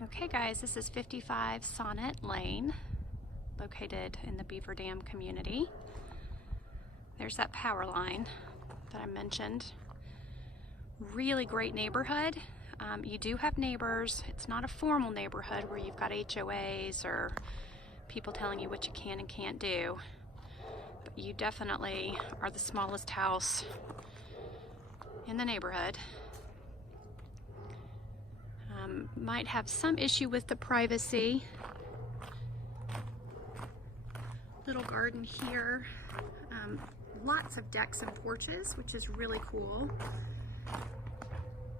Okay guys, this is 55 Sonnet Lane, located in the Beaver Dam community. There's that power line that I mentioned. Really great neighborhood. You do have neighbors. It's not a formal neighborhood where you've got HOAs or people telling you what you can and can't do. But you definitely are the smallest house in the neighborhood. Might have some issue with the privacy. Little garden here. Lots of decks and porches, which is really cool.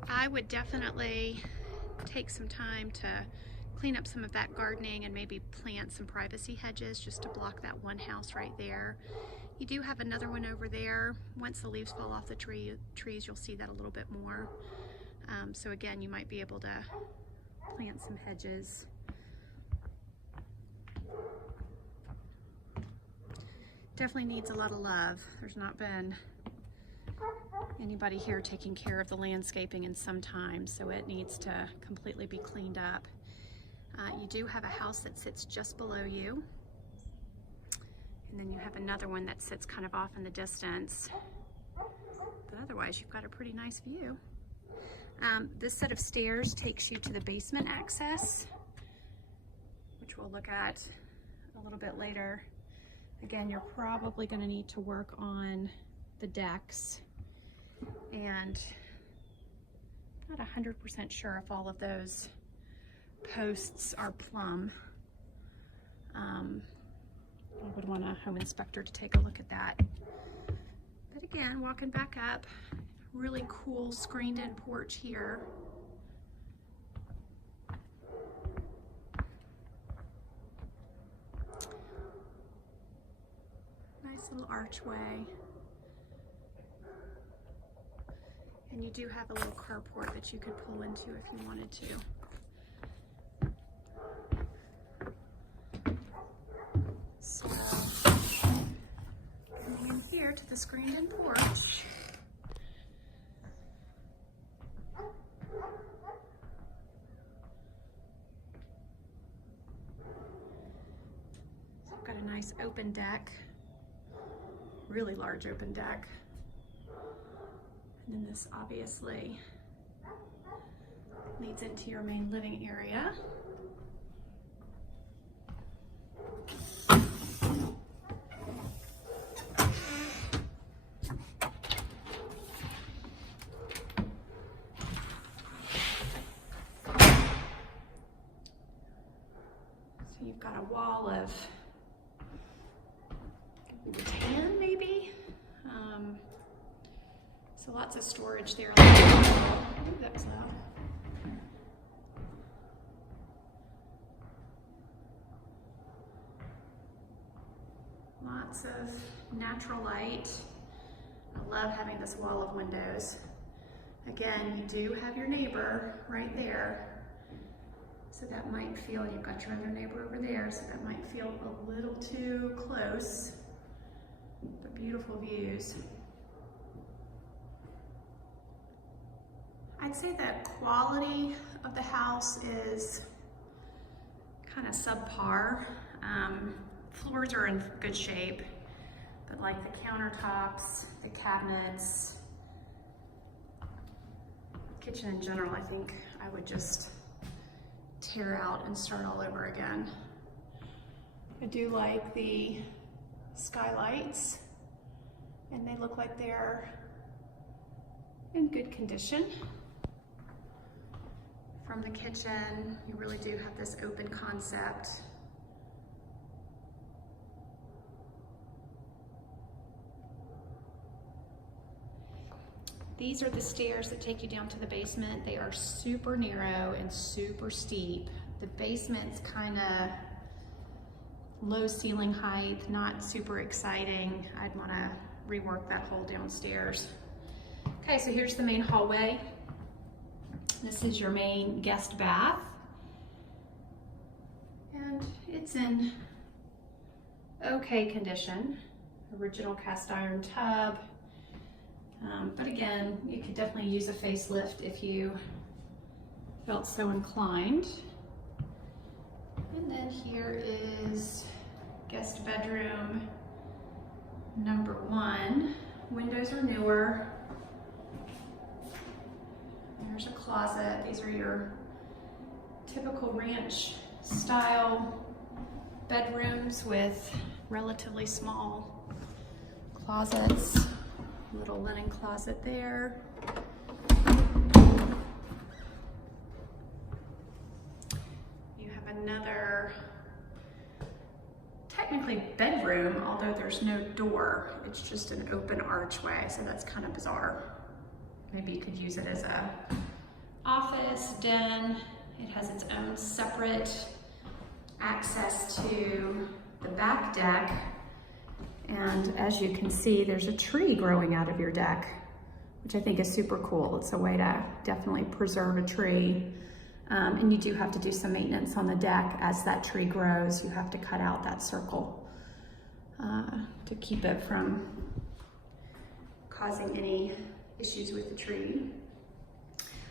I would definitely take some time to clean up some of that gardening and maybe plant some privacy hedges just to block that one house right there. You do have another one over there. Once the leaves fall off the trees, you'll see that a little bit more. So again, you might be able to plant some hedges. Definitely needs a lot of love. There's not been anybody here taking care of the landscaping in some time, so it needs to completely be cleaned up. You do have a house that sits just below you, and then you have another one that sits kind of off in the distance, but otherwise you've got a pretty nice view. This set of stairs takes you to the basement access, which we'll look at a little bit later. Again, you're probably going to need to work on the decks, and not 100% sure if all of those posts are plumb. I would want a home inspector to take a look at that. But again, walking back up, really cool screened-in porch here. Nice little archway. And you do have a little carport that you could pull into if you wanted to. So, coming in here to the screened-in porch. So I've got a nice open deck. Really large open deck. And then this obviously leads into your main living area. So you've got a wall of 10 maybe. So lots of storage there. Ooh, that was loud. Lots of natural light. I love having this wall of windows. Again, you do have your neighbor right there. So that might feel, you've got your other neighbor over there, so that might feel a little too close. But beautiful views. I'd say the quality of the house is kind of subpar. Floors are in good shape, but like the countertops, the cabinets, kitchen in general, I think I would just tear out and start all over again. I do like the skylights, and they look like they're in good condition. From the kitchen, you really do have this open concept. These are the stairs that take you down to the basement. They are super narrow and super steep. The basement's kind of low ceiling height, not super exciting. I'd want to rework that whole downstairs. Okay, so here's the main hallway. This is your main guest bath. And it's in okay condition. Original cast iron tub. But again, you could definitely use a facelift if you felt so inclined. And then here is guest bedroom number 1. Windows are newer. There's a closet. These are your typical ranch style bedrooms with relatively small closets. Little linen closet there. You have another, technically bedroom, although there's no door. It's just an open archway, so that's kind of bizarre. Maybe you could use it as a office, den. It has its own separate access to the back deck. And as you can see, there's a tree growing out of your deck, which I think is super cool. It's a way to definitely preserve a tree. And you do have to do some maintenance on the deck as that tree grows. You have to cut out that circle to keep it from causing any issues with the tree.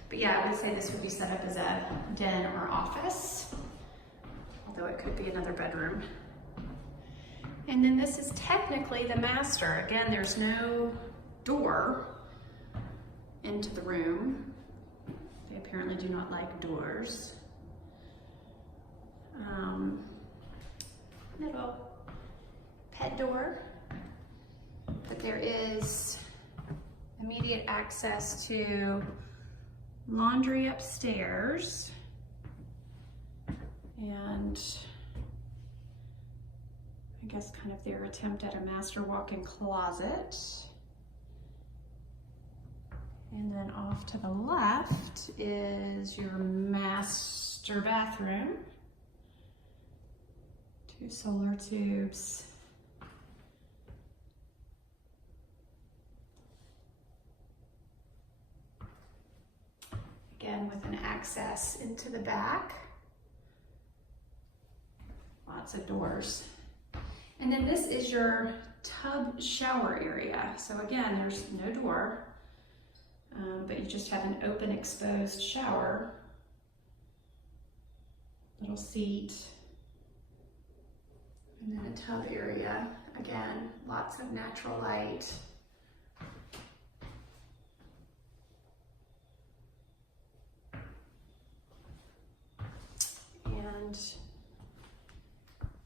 But yeah, I would say this would be set up as a den or office, although it could be another bedroom. And then this is technically the master. Again, there's no door into the room. They apparently do not like doors. Little pet door, but there is immediate access to laundry upstairs, and I guess kind of their attempt at a master walk-in closet. And then off to the left is your master bathroom. 2 solar tubes. Again, with an access into the back. Lots of doors. And then this is your tub shower area. So again, there's no door, but you just have an open exposed shower. Little seat. And then a tub area. Again, lots of natural light. And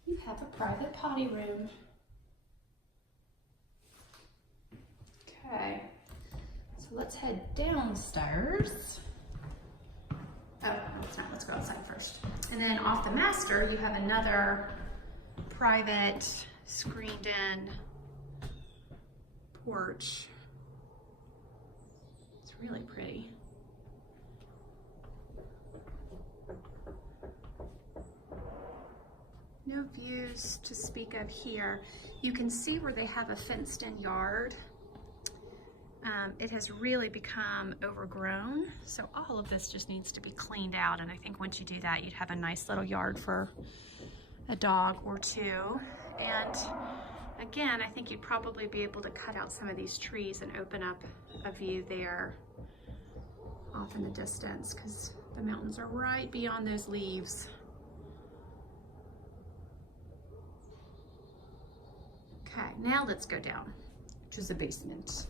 you have a private potty room. Okay, so let's head downstairs. Oh, no, it's not. Let's go outside first. And then off the master, you have another private screened-in porch. It's really pretty. No views to speak of here. You can see where they have a fenced-in yard. It has really become overgrown, so all of this just needs to be cleaned out, and I think once you do that, you'd have a nice little yard for a dog or 2. And again, I think you'd probably be able to cut out some of these trees and open up a view there off in the distance, because the mountains are right beyond those leaves. Okay, now let's go down, which is the basement.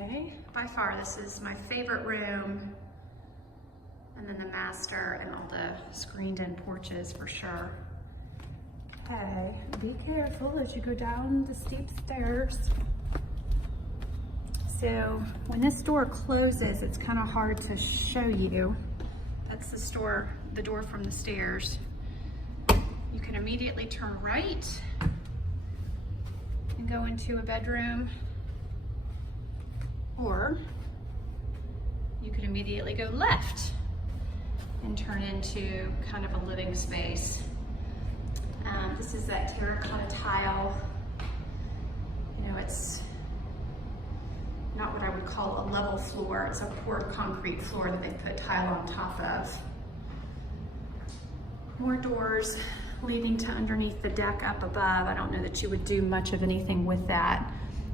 Okay, by far this is my favorite room, and then the master and all the screened-in porches for sure. Okay, be careful as you go down the steep stairs. So when this door closes, it's kind of hard to show you. That's the door from the stairs. You can immediately turn right and go into a bedroom, or you could immediately go left and turn into kind of a living space. This is that terracotta tile. You know, it's not what I would call a level floor. It's a poured concrete floor that they put tile on top of. More doors leading to underneath the deck up above. I don't know that you would do much of anything with that.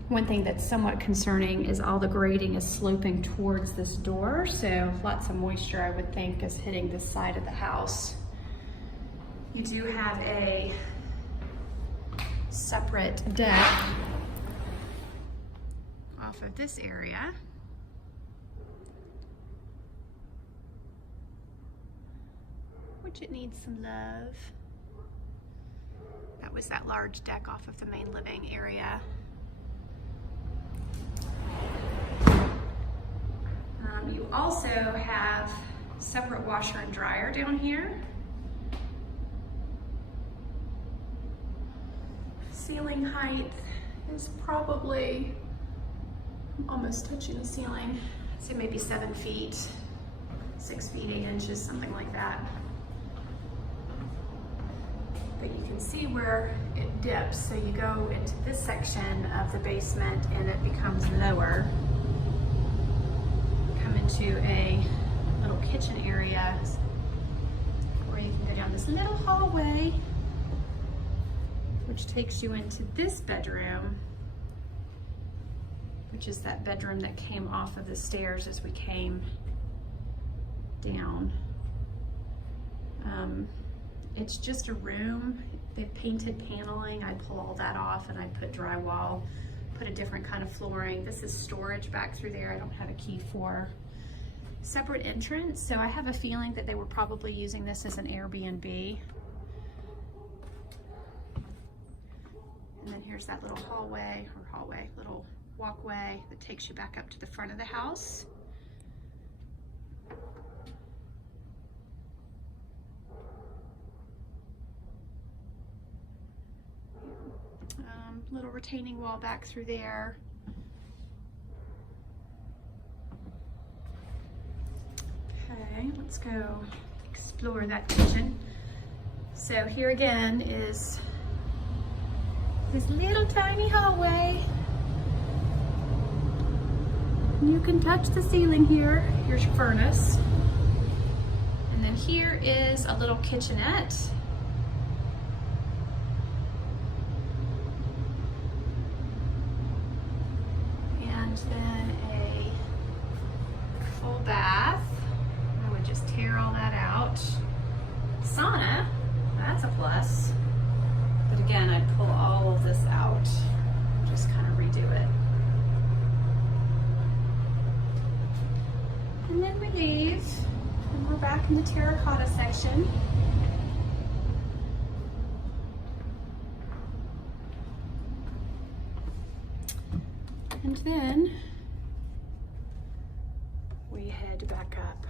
One thing that's somewhat concerning is all the grading is sloping towards this door, so lots of moisture, I would think, is hitting this side of the house. You do have a separate deck off of this area. Which it needs some love. That was that large deck off of the main living area. You also have separate washer and dryer down here. Ceiling height is probably almost touching the ceiling. I'd say maybe 7 feet, 6 feet, 8 inches, something like that. But you can see where it dips. So you go into this section of the basement and it becomes lower. Come into a little kitchen area where you can go down this little hallway, which takes you into this bedroom, which is that bedroom that came off of the stairs as we came down. It's just a room. They've painted paneling. I pull all that off and I put drywall, put a different kind of flooring. This is storage back through there I don't have a key for. Separate entrance, so I have a feeling that they were probably using this as an Airbnb. And then here's that little little walkway that takes you back up to the front of the house. Little retaining wall back through there. Okay, let's go explore that kitchen. So here again is this little tiny hallway. You can touch the ceiling here. Here's your furnace. And then here is a little kitchenette. And then a full bath. I would just tear all that out. Sauna, that's a plus. But again, I'd pull all of this out, just kind of redo it. And then we leave, and we're back in the terracotta section. And then we head back up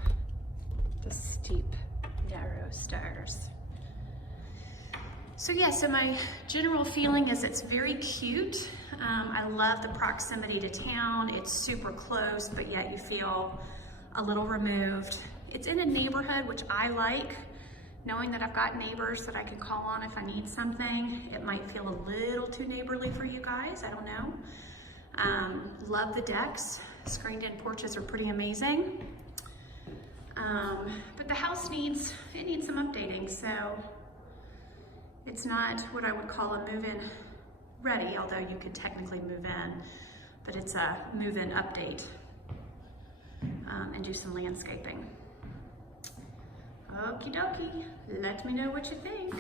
the steep, narrow stairs. So yeah, so my general feeling is it's very cute. I love the proximity to town. It's super close, but yet you feel a little removed. It's in a neighborhood, which I like, knowing that I've got neighbors that I can call on if I need something. It might feel a little too neighborly for you guys, I don't know. Love the decks. Screened-in porches are pretty amazing. But the house needs some updating, so it's not what I would call a move-in ready, although you could technically move in, but it's a move-in update and do some landscaping. Okie dokie, let me know what you think.